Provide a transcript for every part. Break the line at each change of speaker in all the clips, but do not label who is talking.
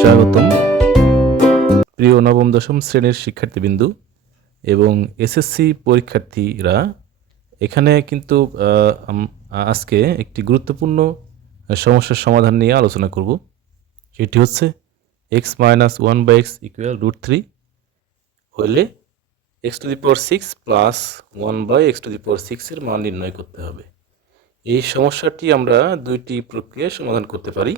স্বাগতম। প্রিয় নবম, দশম শ্রেণির শিক্ষার্থীবৃন্দু এবং এসএসসি পরীক্ষার্থীরা, এখানে কিন্তু আজকে একটি গুরুত্বপূর্ণ সমস্যার সমাধান নিয়ে আলোচনা করব। সেটি হচ্ছে X minus one by X equal root three হলে X to the power six plus one by X to the power সিক্সের মান নির্ণয় করতে হবে। এই সমস্যাটি আমরা দুইটি প্রক্রিয়ায় সমাধান করতে পারি।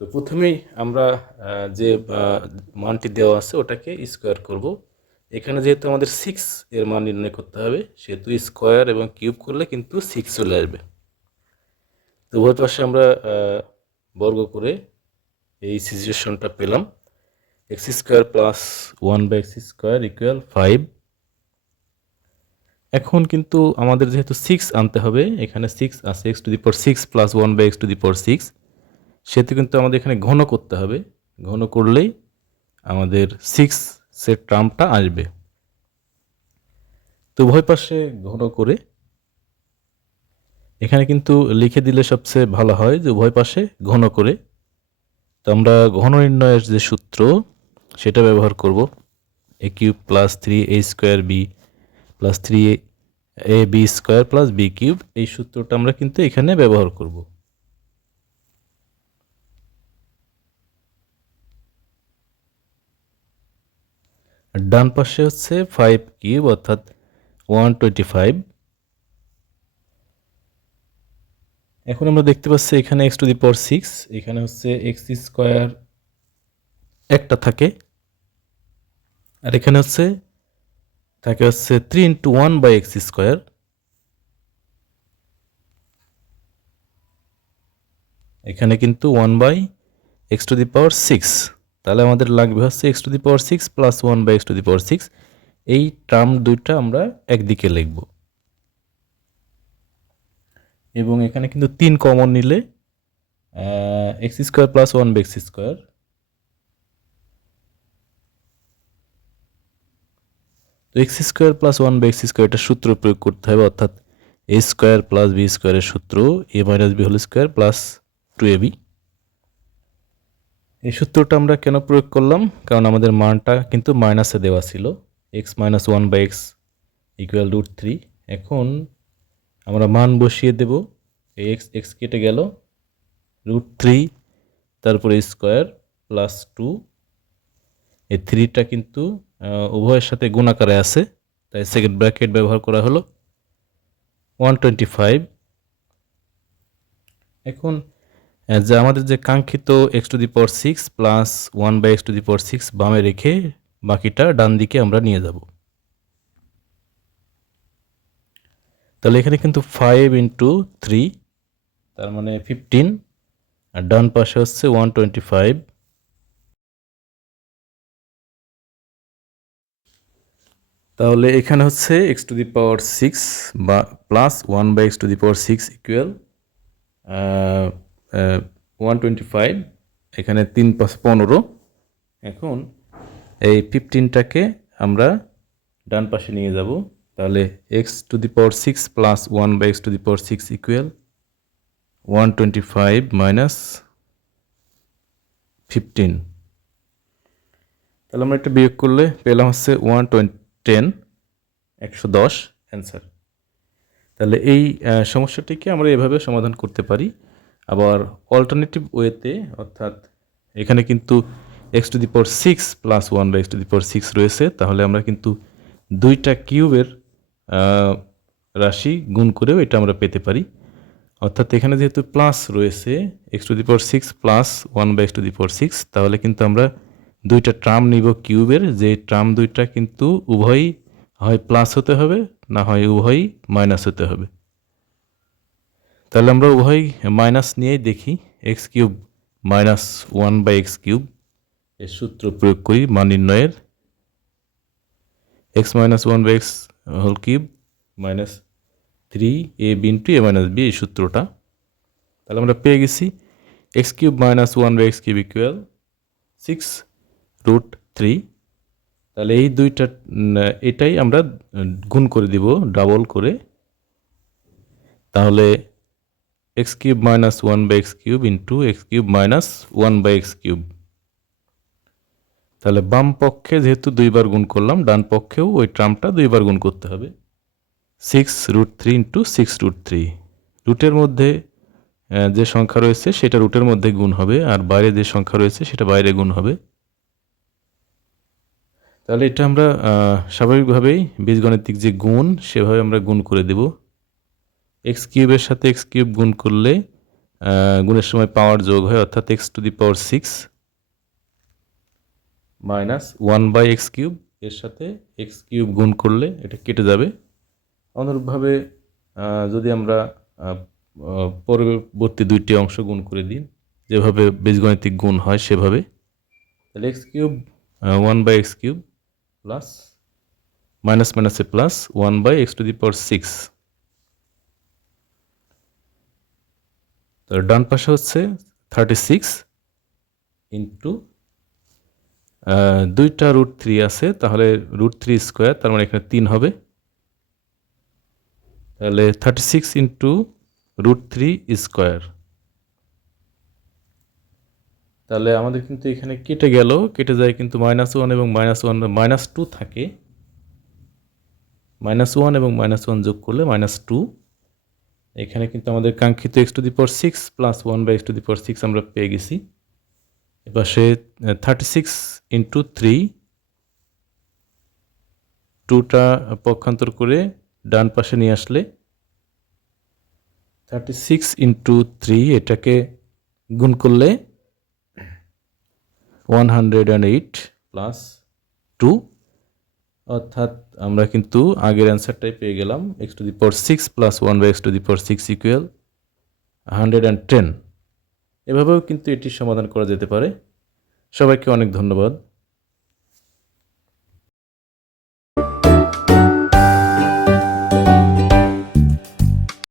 তো প্রথমেই আমরা যে মানটি দেওয়া আছে ওটাকে স্কোয়ার করব। এখানে যেহেতু আমাদের সিক্স এর মান নির্ণয় করতে হবে, সেহেতু স্কোয়ার এবং কিউব করলে কিন্তু সিক্স চলে আসবে। তো উভয় পাশে আমরা বর্গ করে এই সিচুয়েশনটা পেলাম। X square plus one by X square equal five এখন কিন্তু আমাদের যেহেতু সিক্স আনতে হবে, এখানে সিক্স আছে X to the power six plus one by X to the power six সেহেতু কিন্তু আমাদের এখানে ঘন করতে হবে। ঘন করলেই আমাদের সিক্স সেট টার্মটা আসবে। তো উভয় পাশে ঘন করে এখানে কিন্তু লিখে দিলে সবচেয়ে ভালো হয় যে উভয় পাশে ঘন করে। তো আমরা ঘন নির্ণয়ের যে সূত্র, সেটা ব্যবহার করব। A cube plus three A square B plus three A B square plus B cube এই সূত্রটা আমরা কিন্তু এখানে ব্যবহার করব। আর ডান পাশে হচ্ছে ফাইভ কিউব অর্থাৎ ওয়ান টোয়েন্টি ফাইভ এখন আমরা দেখতে পাচ্ছি এখানে X to the power six এখানে হচ্ছে এক্স স্কোয়ার একটা থাকে। আর এখানে হচ্ছে, থাকে হচ্ছে three into one by X square এখানে কিন্তু one by X to the power six তাহলে আমাদের লাগবে হচ্ছে X to the power six plus one by X to the power six এই টার্ম দুইটা আমরা একদিকে লিখব। এবং এখানে কিন্তু তিন কমন নিলে X square plus one by X square তো X square plus one by X square এটা সূত্র প্রয়োগ করতে হবে, অর্থাৎ এ স্কোয়ার প্লাস বি স্কোয়ারের সূত্র A minus B whole square plus two A B এই সূত্রটা আমরা কেন প্রয়োগ করলাম? কারণ আমাদের মানটা কিন্তু মাইনাসে দেওয়া ছিল। X minus one by X equal root three এখন আমরা মান বসিয়ে দেব। এই এক্স এক্স কেটে গেল। রুট থ্রি তারপরে স্কোয়ার প্লাস টু এই থ্রিটা কিন্তু উভয়ের সাথে গুণাকারে আছে। তাই সেকেন্ড ব্র্যাকেট ব্যবহার করা হলো। ওয়ান টোয়েন্টি ফাইভ এখন যে আমাদের যে কাঙ্ক্ষিত X to the power six plus one by X to the power six বামে রেখে বাকিটা ডান দিকে আমরা নিয়ে যাব। তাহলে এখানে কিন্তু ফাইভ ইন্টু থ্রি তার মানে ফিফটিন আর ডান পাশে হচ্ছে ওয়ান টোয়েন্টি ফাইভ তাহলে এখানে হচ্ছে X to the power six বা plus one by X to the power six equal one twenty five এখানে তিন পাঁচ পনেরো। এখন এই ফিফটিনটাকে আমরা ডান পাশে নিয়ে যাব। তাহলে X to the power six plus one by X to the power six equal one twenty five minus fifteen তাহলে আমরা এটা বিয়োগ করলে পেলাম হচ্ছে ওয়ান টোয়েন্টি টেন একশো দশ অ্যান্সার তাহলে এই সমস্যাটিকে আমরা এভাবে সমাধান করতে পারি। আবার অল্টারনেটিভ ওয়েতে অর্থাৎ এখানে কিন্তু X to the power six plus one by X to the power six রয়েছে, তাহলে আমরা কিন্তু দুইটা কিউবের রাশি গুণ করেও এটা আমরা পেতে পারি। অর্থাৎ এখানে যেহেতু প্লাস রয়েছে X to the power six plus one by X to the power six তাহলে কিন্তু আমরা দুইটা ট্রাম নিব কিউবের, যে ট্রাম দুইটা কিন্তু উভয়ই হয় প্লাস হতে হবে, না হয় উভয়ই মাইনাস হতে হবে। তাহলে আমরা উভয় মাইনাস নিয়েই দেখি X cube minus one by X cube এর সূত্র প্রয়োগ করি মান নির্ণয়ের। X minus one by X whole cube minus three A B in to A minus B এই সূত্রটা। তাহলে আমরা পেয়ে গেছি X cube minus one by X cube equal six root three তাহলে এই দুইটা, এটাই আমরা গুণ করে দিব ডাবল করে। তাহলে X cube minus one by X cube into X cube minus one by X cube তাহলে বাম পক্ষে যেহেতু দুইবার গুণ করলাম, ডান পক্ষেও ওই ট্রামটা দুইবার গুণ করতে হবে। Six root three into six root three রুটের মধ্যে যে সংখ্যা রয়েছে সেটা রুটের মধ্যে গুণ হবে, আর বাইরে যে সংখ্যা রয়েছে সেটা বাইরে গুণ হবে। তাহলে এটা আমরা স্বাভাবিকভাবেই বীজগণিতিক যে গুণ, সেভাবে আমরা গুণ করে দেব। এক্স কিউবের সাথে এক্স কিউব গুণ করলে গুণের সময় পাওয়ার যোগ হয়, অর্থাৎ X to the power six minus one by X cube, এর সাথে এক্স কিউব গুণ করলে এটা কেটে যাবে। অনুরূপভাবে যদি আমরা পরবর্তী দুইটি অংশ গুণ করে দিই, যেভাবে বীজগণিতিক গুণ হয় সেভাবে, তাহলে x cube one by x cube plus minus মাইনাসে plus one by x to the power six তাহলে ডান পাশে হচ্ছে থার্টি সিক্স ইন্টু দুইটা রুট থ্রি আছে, তাহলে রুট থ্রি স্কোয়ার তার মানে এখানে তিন হবে। তাহলে thirty six into root three square তাহলে আমাদের কিন্তু এখানে কেটে গেল, কেটে যায় কিন্তু মাইনাস ওয়ান এবং মাইনাস ওয়ান মাইনাস টু থাকে। মাইনাস ওয়ান এবং মাইনাস ওয়ান যোগ করলে মাইনাস টু এখানে কিন্তু আমাদের কাঙ্ক্ষিত x to the power six plus one by x to the power six আমরা পেয়ে গেছি। এবার সে থার্টি সিক্স ইন্টু থ্রি টুটা পক্ষান্তর করে ডান পাশে নিয়ে আসলে থার্টি সিক্স ইন্টু থ্রি এটাকে গুণ করলে one hundred and eight plus two অর্থাৎ আমরা কিন্তু আগের অ্যান্সারটাই পেয়ে গেলাম x to the power six plus one by x to the power six equal hundred and ten এভাবেও কিন্তু এটির সমাধান করা যেতে পারে। সবাইকে অনেক ধন্যবাদ।